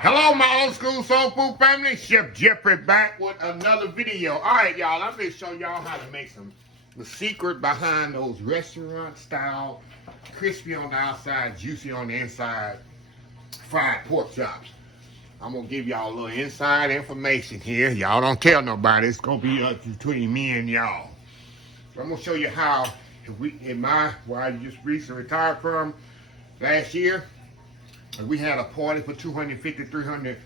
Hello, my old school soul food family. Chef Jeffrey back with another video. All right, y'all. I'm going to show y'all how to make the secret behind those restaurant style, crispy on the outside, juicy on the inside, fried pork chops. I'm going to give y'all a little inside information here. Y'all don't tell nobody. It's going to be between me and y'all. So I'm going to show you how, where I just recently retired from last year, we had a party for 250, 300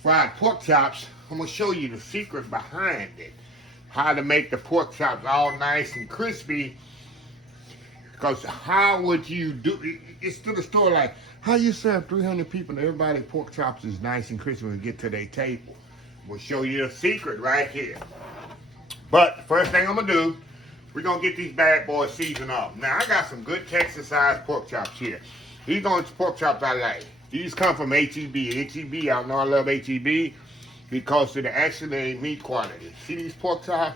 fried pork chops. I'm going to show you the secret behind it. How to make the pork chops all nice and crispy. Because how would you do it? It's to the store like, how you serve 300 people and everybody pork chops is nice and crispy when we get to their table. We'll show you the secret right here. But first thing I'm going to do, we're going to get these bad boys seasoned up. Now, I got some good Texas-sized pork chops here. These are pork chops I like. These come from HEB. HEB, y'all know I love HEB because of the actual meat quality. See these pork chops?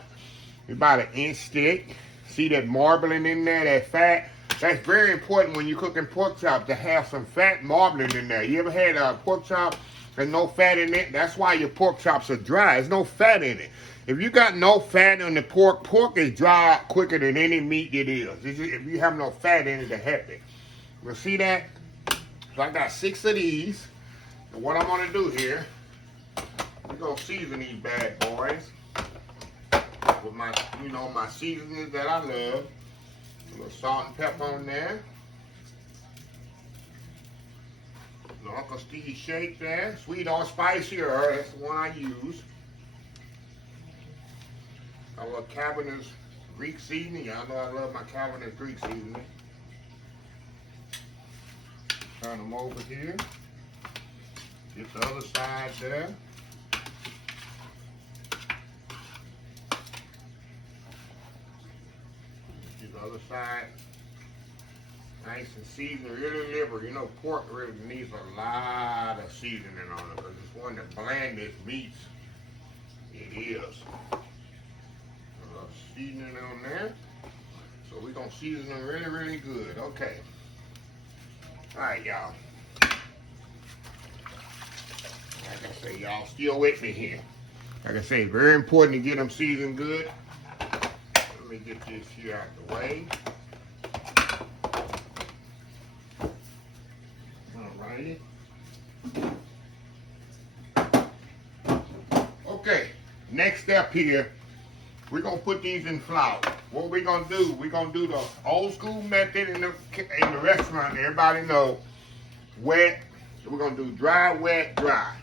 They're about an inch thick. See that marbling in there, that fat? That's very important when you're cooking pork chops to have some fat marbling in there. You ever had a pork chop and no fat in it? That's why your pork chops are dry. There's no fat in it. If you got no fat on the pork, pork is dry quicker than any meat it is. If you have no fat in it to help it. You'll see that? So I got 6 of these. And what I'm gonna do here, we're gonna season these bad boys with my, my seasonings that I love. A little salt and pepper on there. A little Uncle Steve shake there. Sweet or spicy herb, that's the one I use. A little caveners Greek seasoning. Y'all know I love my caveners Greek seasoning. Turn them over here. Get the other side there. Get the other side nice and seasoned, really liver. You know, pork really needs a lot of seasoning on it because it's one of the blandest meats it is. A little seasoning on there. So we're going to season them really, really good. Okay. Alright, y'all. Like I say, y'all still with me here. Like I say, it's very important to get them seasoned good. Let me get this here out the way. Alrighty. Okay, next step here, we're going to put these in flour. What we're going to do, we're going to do the old school method in the restaurant. Everybody know, wet. So we're going to do dry, wet, dry.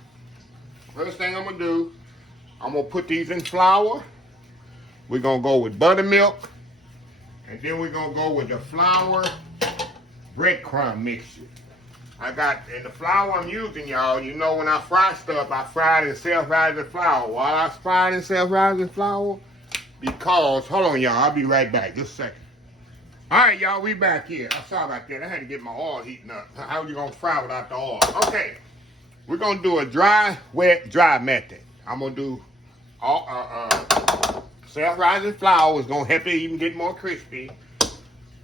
First thing I'm going to do, I'm going to put these in flour. We're going to go with buttermilk. And then we're going to go with the flour breadcrumb mixture. I got, in the flour I'm using, y'all, you know when I fry stuff, I fry it in self-rising flour. While I fry it in self-rising flour, because, hold on, y'all, I'll be right back, just a second. All right, y'all, we back here. I'm sorry about that. I had to get my oil heating up. How are you going to fry without the oil? Okay, we're going to do a dry, wet, dry method. I'm going to do self-rising flour. It's going to help it even get more crispy.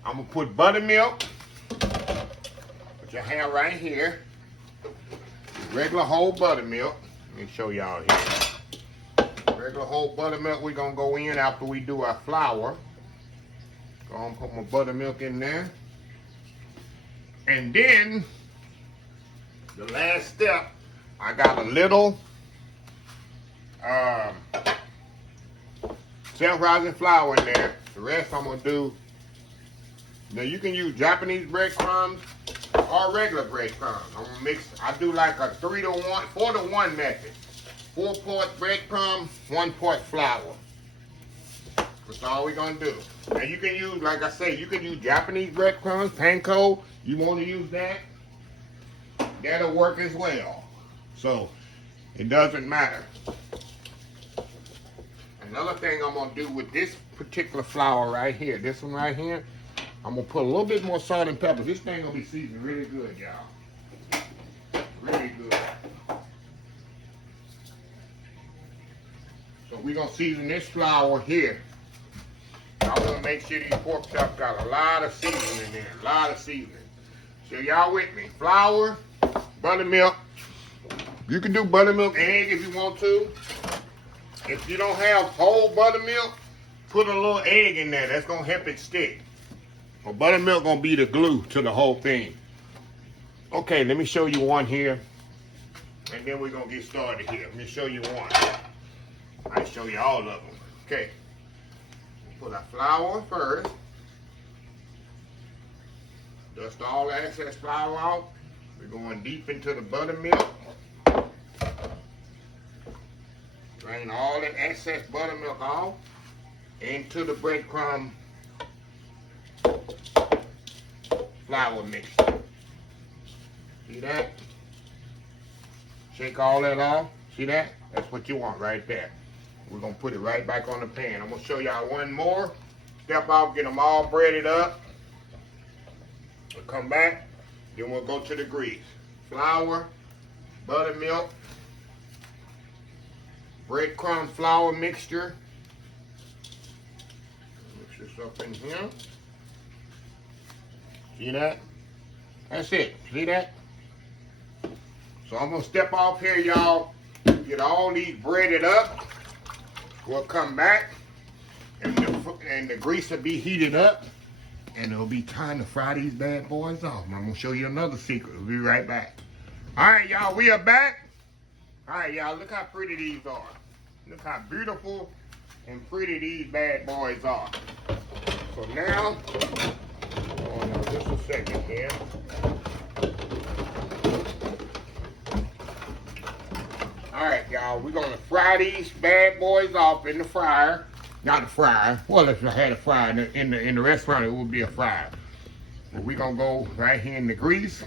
I'm going to put buttermilk, which I have right here. Regular whole buttermilk. Let me show y'all here. Regular whole buttermilk we're going to go in after we do our flour. Go on, put my buttermilk in there. And then, the last step, I got a little self-rising flour in there. The rest I'm going to do, now you can use Japanese breadcrumbs or regular breadcrumbs. I'm going to mix, I do like a 3-to-1, 4-to-1 method. 4 parts breadcrumbs, 1 part flour. That's all we're going to do. Now you can use, like I say, you can use Japanese breadcrumbs, CINCO. You want to use that? That'll work as well. So, it doesn't matter. Another thing I'm going to do with this particular flour right here, this one right here, I'm going to put a little bit more salt and pepper. This thing going to be seasoned really good, y'all. Really good. So we're going to season this flour here. I want to make sure these pork chops got a lot of seasoning in there, a lot of seasoning. So y'all with me? Flour, buttermilk, You can do buttermilk egg if you want to. If you don't have whole buttermilk, put a little egg in there. That's gonna help it stick. Well, buttermilk gonna be the glue to the whole thing. Okay, let me show you one here, and then we're gonna get started here. Let me show you one. I'll show you all of them. Okay, put our flour first. Dust all the excess flour out. We're going deep into the buttermilk. Drain all that excess buttermilk off into the breadcrumb flour mixture. See that? Shake all that off. See that? That's what you want right there. We're going to put it right back on the pan. I'm going to show y'all one more. Step off, get them all breaded up. We'll come back. Then we'll go to the grease. Flour, buttermilk, breadcrumb flour mixture. Mix this up in here. See that? That's it. See that? So I'm going to step off here, y'all. Get all these breaded up. We'll come back. And the grease will be heated up. And it'll be time to fry these bad boys off. I'm going to show you another secret. We'll be right back. All right, y'all. We are back. All right, y'all. Look how pretty these are. Look how beautiful and pretty these bad boys are. So now, hold on just a second here. All right, y'all. We're going to fry these bad boys off in the fryer. Not a fryer. Well, if I had a fryer in the restaurant, it would be a fryer. But we're going to go right here in the grease.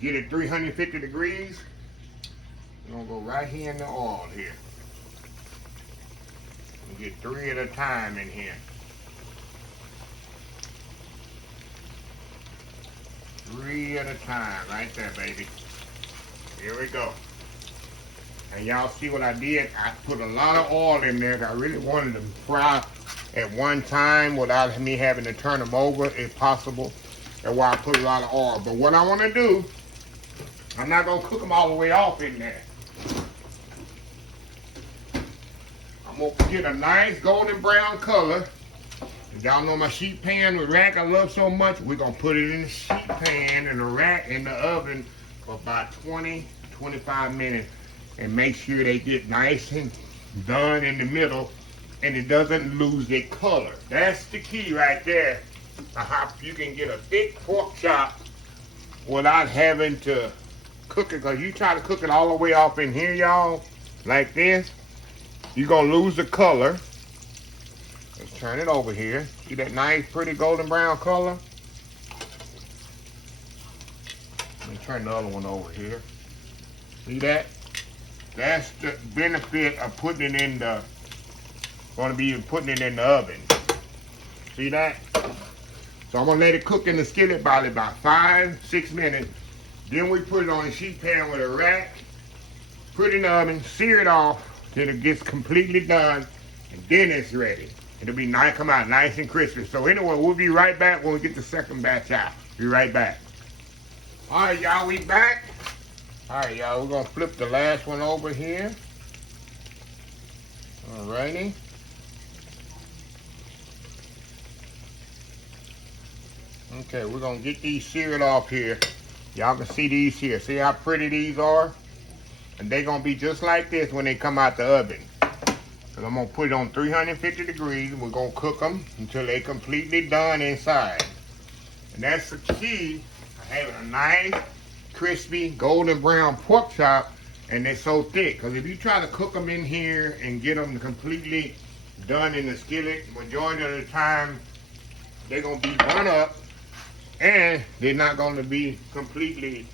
Get it 350 degrees. We're going to go right here in the oil here. And get 3 at a time in here. 3 at a time. Right there, baby. Here we go. And y'all see what I did? I put a lot of oil in there. I really wanted them fry at one time without me having to turn them over if possible. That's why I put a lot of oil. But what I want to do, I'm not going to cook them all the way off in there. I'm going to get a nice golden brown color. Y'all know my sheet pan with rack I love so much. We're going to put it in the sheet pan in the rack in the oven for about 20-25 minutes. And make sure they get nice and done in the middle and it doesn't lose their color. That's the key right there. How you can get a thick pork chop without having to cook it. Because you try to cook it all the way off in here, y'all, like this, you're going to lose the color. Let's turn it over here. See that nice, pretty golden brown color? Let me turn the other one over here. See that? That's the benefit of putting it in the, putting it in the oven. See that? So I'm gonna let it cook in the skillet probably about 5-6 minutes. Then we put it on a sheet pan with a rack, put it in the oven, sear it off till it gets completely done, and then it's ready. It'll be nice, come out nice and crispy. So anyway, we'll be right back when we get the second batch out. Be right back. All right, y'all, we back. All right, y'all, we're going to flip the last one over here. All righty. Okay, we're going to get these seared off here. Y'all can see these here. See how pretty these are? And they're going to be just like this when they come out the oven. So I'm going to put it on 350 degrees. We're going to cook them until they're completely done inside. And that's the key to having a nice, crispy, golden brown pork chop, and they're so thick. Because if you try to cook them in here and get them completely done in the skillet, majority of the time, they're going to be done up, and they're not going to be completely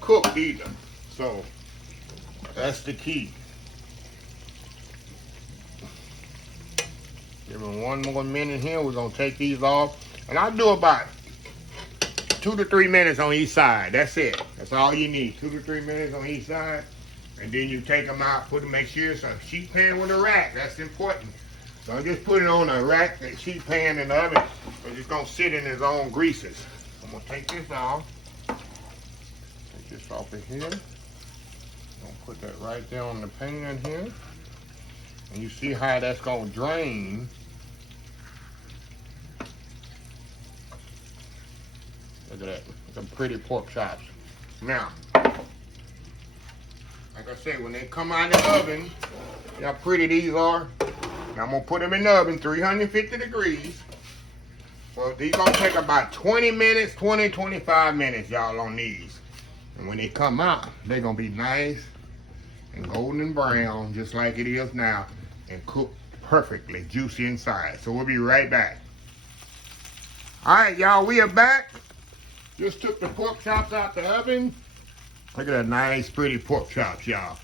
cooked either. So, that's the key. Give them one more minute here. We're going to take these off. And I'll do about 2 to 3 minutes on each side. That's it. That's all you need. 2 to 3 minutes on each side. And then you take them out, put them, make sure it's a sheet pan with a rack. That's important. Don't just put it on a rack, a sheet pan in the oven, because it's going to sit in its own greases. I'm going to take this off. Take this this off of here. Gonna put that right there on the pan here. And you see how that's gonna drain. Look at that, some pretty pork chops. Now, like I said, when they come out of the oven, see how pretty these are? Now I'm gonna put them in the oven, 350 degrees. So these gonna take about 20 minutes, 25 minutes, y'all, on these. And when they come out, they're gonna be nice and golden brown, just like it is now, and cooked perfectly, juicy inside. So we'll be right back. All right, y'all, we are back. Just took the pork chops out the oven. Look at that nice, pretty pork chops, y'all.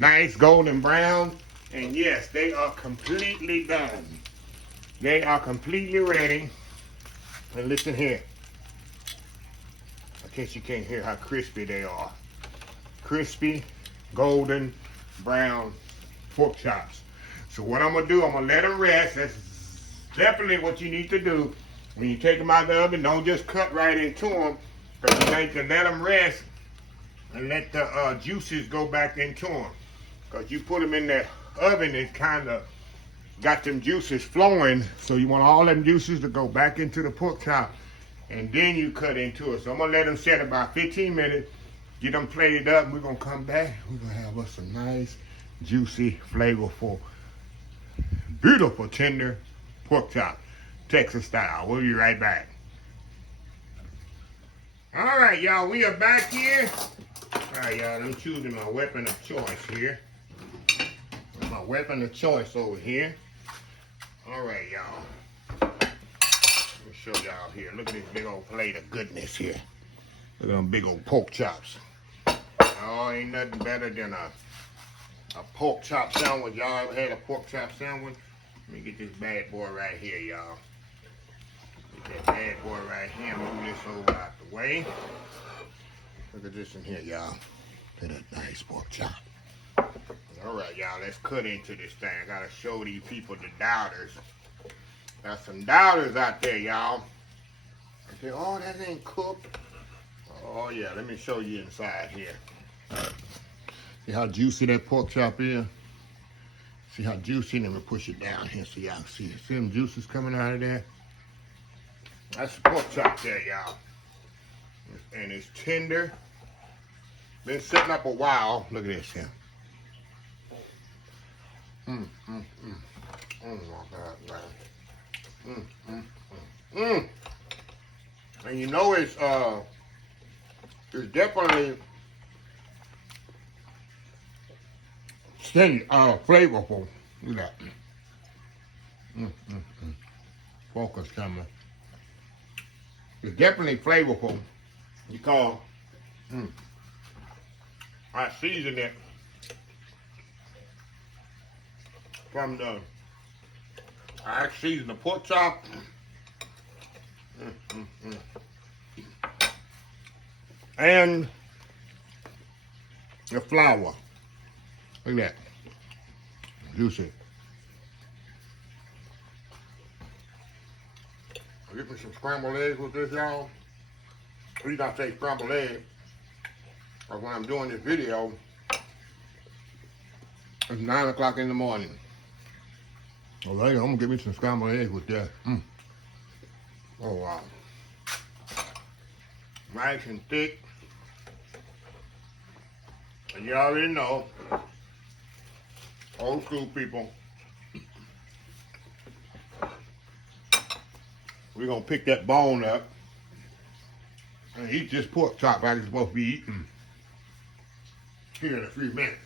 Nice golden brown. And yes, they are completely done. They are completely ready. And listen here. In case you can't hear how crispy they are. Crispy, golden, brown pork chops. So what I'm going to do, I'm going to let them rest. That's definitely what you need to do. When you take them out of the oven, don't just cut right into them. Because you need to let them rest and let the juices go back into them. Because you put them in the oven, it kind of got them juices flowing. So you want all them juices to go back into the pork chop. And then you cut into it. So I'm going to let them set about 15 minutes. Get them plated up. We're going to come back. We're going to have us some nice, juicy, flavorful, beautiful, tender pork chop. Texas style. We'll be right back. All right, y'all. We are back here. All right, y'all. I'm choosing my weapon of choice here. My weapon of choice over here. All right, y'all. Let me show y'all here. Look at this big old plate of goodness here. Look at them big old pork chops. Oh, ain't nothing better than a pork chop sandwich. Y'all ever had a pork chop sandwich? Let me get this bad boy right here, y'all. Get that bad boy right here. Move this over out the way. Look at this in here, y'all. Look at that nice pork chop. All right, y'all, let's cut into this thing. I gotta show these people the doubters. Got some doubters out there, y'all. They say, oh, that ain't cooked. Oh, yeah, let me show you inside here. See how juicy that pork chop is? See how juicy? Let me push it down here so y'all see. See them juices coming out of there? That's the pork chop there, y'all. And it's tender. Been sitting up a while. Look at this here. Oh my God, man. And you know it's definitely flavorful. Look at that. Focus, camera. It's definitely flavorful because I seasoned it from I seasoned the pork chop. And the flour. Look at that. Juicy. I'll get me some scrambled eggs with this, y'all. The reason I say scrambled eggs, because when I'm doing this video, it's 9 o'clock in the morning. All right, I'm gonna get me some scrambled eggs with that. Oh, wow. Nice and thick. And you already know, old school people, we're gonna pick that bone up and eat this pork chop like it's supposed to be eaten here in a few minutes.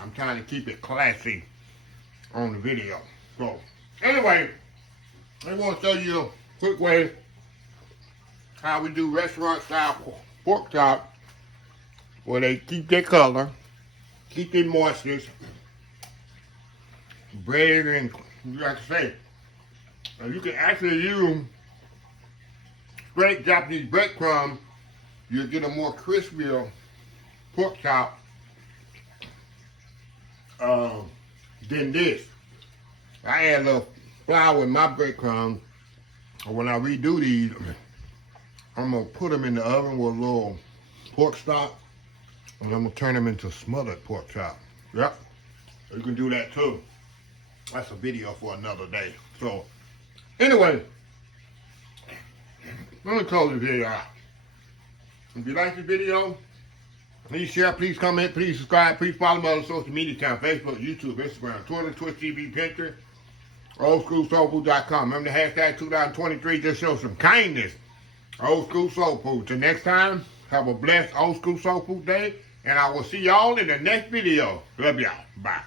I'm trying to keep it classy on the video. So, anyway, I want to show you a quick way how we do restaurant style pork chop where they keep their color, keep their moistures, bread, and like I say, you can actually use straight Japanese breadcrumbs. You'll get a more crispier pork chop than this. I add a little flour in my breadcrumbs. When I redo these, I'm gonna put them in the oven with a little pork stock, and I'm gonna turn them into smothered pork chop. Yep, you can do that too. That's a video for another day. So, anyway, let me close the video out. If you like the video, please share, please comment, please subscribe, please follow my other social media account, Facebook, YouTube, Instagram, Twitter, Twitch TV, Pinterest, oldschoolsoulfood.com. Remember the hashtag 2023, just show some kindness. Old School Soul Food. Till next time, have a blessed Old School Soul Food day, and I will see y'all in the next video. Love y'all. Bye.